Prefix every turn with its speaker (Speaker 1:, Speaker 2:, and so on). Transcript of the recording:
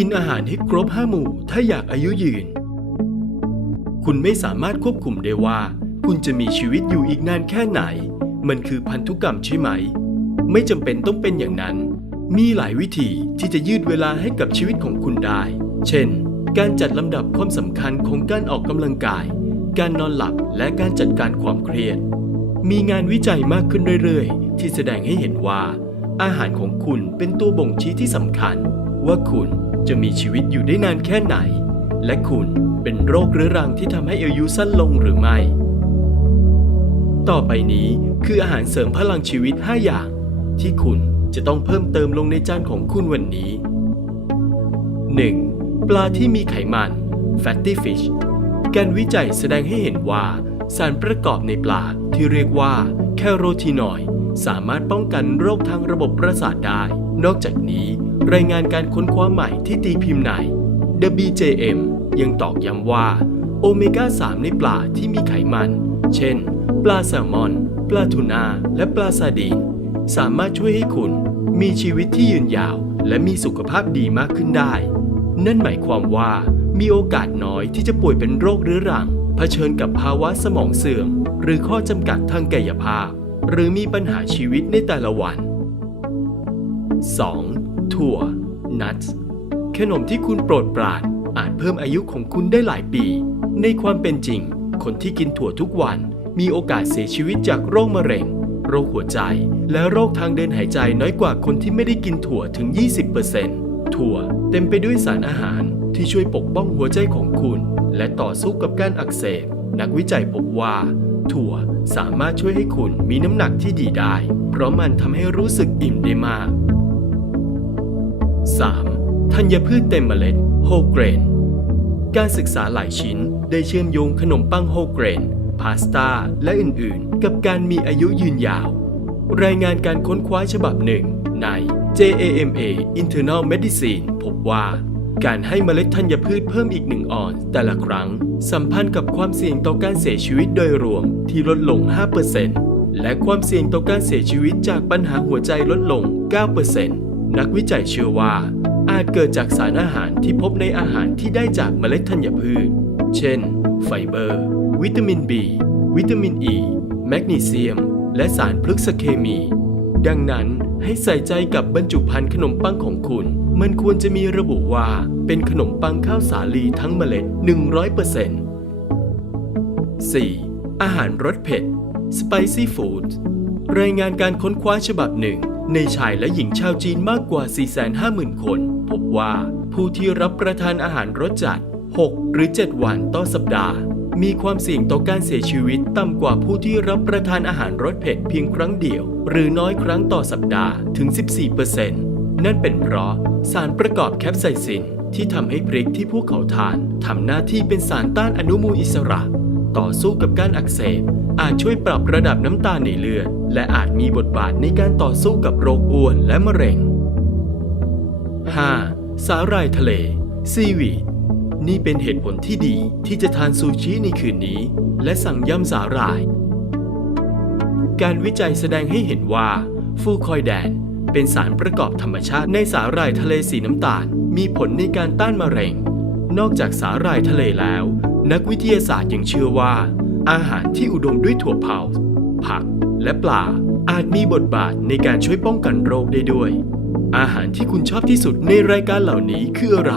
Speaker 1: กินอาหารให้ครบห้าหมู่ ถ้าอยากอายุยืน คุณไม่สามารถควบคุมได้ว่า คุณจะมีชีวิตอยู่อีกนานแค่ไหน มันคือพันธุกรรมใช่ไหม ไม่จำเป็นต้องเป็นอย่างนั้น มีหลายวิธีที่จะยืดเวลาให้กับชีวิตของคุณได้ เช่น การจัดลำดับความสำคัญของการออกกำลังกาย การนอนหลับและการจัดการความเครียด มีงานวิจัยมากขึ้นเรื่อยๆ ที่แสดงให้เห็นว่า อาหารของคุณเป็นตัวบ่งชี้ที่สำคัญ ว่าคุณจะมีชีวิตอยู่ได้นานแค่ไหน และคุณเป็นโรคเรื้อรังที่ทำให้อายุสั้นลงหรือไม่ ต่อไปนี้คืออาหารเสริมพลังชีวิต 5 อย่าง ที่คุณจะต้องเพิ่มเติมลงในจานของคุณวันนี้ 1. ปลาที่มีไขมัน fatty fish การวิจัยแสดงให้เห็นว่า สารประกอบในปลาที่เรียกว่าแคโรทีนอยด์สามารถป้องกันโรคทางระบบประสาทได้ นอกจากนี้ รายงานการค้นคว้าใหม่ที่ตีพิมพ์ใน WJM ยังตอกย้ำว่าโอเมก้า 3 ในปลาที่มีไขมัน เช่น ปลาแซลมอน ปลาทูน่า และปลาซาดีน สามารถช่วยให้คุณมีชีวิตที่ยืนยาว และมีสุขภาพดีมากขึ้นได้ นั่นหมายความว่ามีโอกาสน้อยที่จะป่วยเป็นโรคเรื้อรัง เผชิญกับภาวะสมองเสื่อม หรือข้อจำกัดทางกายภาพ หรือมีปัญหาชีวิตในแต่ละวัน 2. ถั่ว nuts ขนมที่คุณโปรดปรานอาจเพิ่มอายุของคุณได้หลายปี ในความเป็นจริง คนที่กินถั่วทุกวันมีโอกาสเสียชีวิตจากโรคมะเร็ง โรคหัวใจ และโรคทางเดินหายใจน้อยกว่าคนที่ไม่ได้กินถั่วถึง 20%ถั่วเต็มไปด้วยสารอาหารที่ช่วยปกป้องหัวใจของคุณ และต่อสู้กับการอักเสบ นักวิจัยพบว่า ถั่วสามารถช่วยให้คุณมีน้ำหนักที่ดีได้ เพราะมันทำให้รู้สึกอิ่มได้มาก 3. ธัญพืชเต็มเมล็ดโฮเกรน การศึกษาหลายชิ้นได้เชื่อมโยงขนมปังโฮเกรน พาสต้า และอื่นๆ กับการมีอายุยืนยาว รายงานการค้นคว้าฉบับหนึ่งใน JAMA Internal Medicine พบว่า การให้เมล็ดธัญพืชเพิ่มอีกหนึ่งออนซ์แต่ละครั้ง สัมพันธ์กับความเสี่ยงต่อการเสียชีวิตโดยรวมที่ลดลง 5%และความเสี่ยงต่อการเสียชีวิตจากปัญหาหัวใจลดลง 9% นักวิจัยเชื่อว่า อาจเกิดจากสารอาหารที่พบในอาหารที่ได้จากเมล็ดธัญพืช เช่น ไฟเบอร์ วิตามิน B วิตามิน E แมกนีเซียม และสารพฤกษเคมี ดังนั้นให้ใส่ใจกับบรรจุภัณฑ์ขนมปังของคุณ มันควรจะมีระบุว่า เป็นขนมปังข้าวสาลีทั้งเมล็ด 100% 4. อาหารรสเผ็ด Spicy Food รายงานการค้นคว้าฉบับหนึ่ง ในชายและหญิงชาวจีนมากกว่า 450,000 คน พบว่าผู้ที่รับประทานอาหารรสจัด 6 หรือ 7 วันต่อสัปดาห์ มีความเสี่ยงต่อการเสียชีวิตต่ำกว่าผู้ที่รับประทานอาหารรสเผ็ดเพียงครั้งเดียว หรือน้อยครั้งต่อสัปดาห์ถึง 14%นั่นเป็นเพราะสารประกอบแคปไซซินที่ทำให้พริกที่พวกเขาทานทำหน้าที่เป็นสารต้านอนุมูลอิสระ ต่อสู้กับการอักเสบ อาจช่วยปรับระดับน้ำตาลในเลือด และอาจมีบทบาทในการต่อสู้กับโรคอ้วนและมะเร็ง 5. สาหร่ายทะเล ซีวีดนี่เป็นเหตุผลที่ดีที่จะทานซูชิในคืนนี้ และสั่งยำสาหร่าย การวิจัยแสดงให้เห็นว่า ฟูคอยแดน เป็นสารประกอบธรรมชาติในสาหร่ายทะเลสีน้ำตาล มีผลในการต้านมะเร็ง นอกจากสาหร่ายทะเลแล้ว นักวิทยาศาสตร์ยังเชื่อว่า อาหารที่อุดมด้วยถั่วเผาผักและปลาอาจมีบทบาทในการช่วยป้องกันโรคได้ด้วย อาหารที่คุณชอบที่สุดในรายการเหล่านี้คืออะไร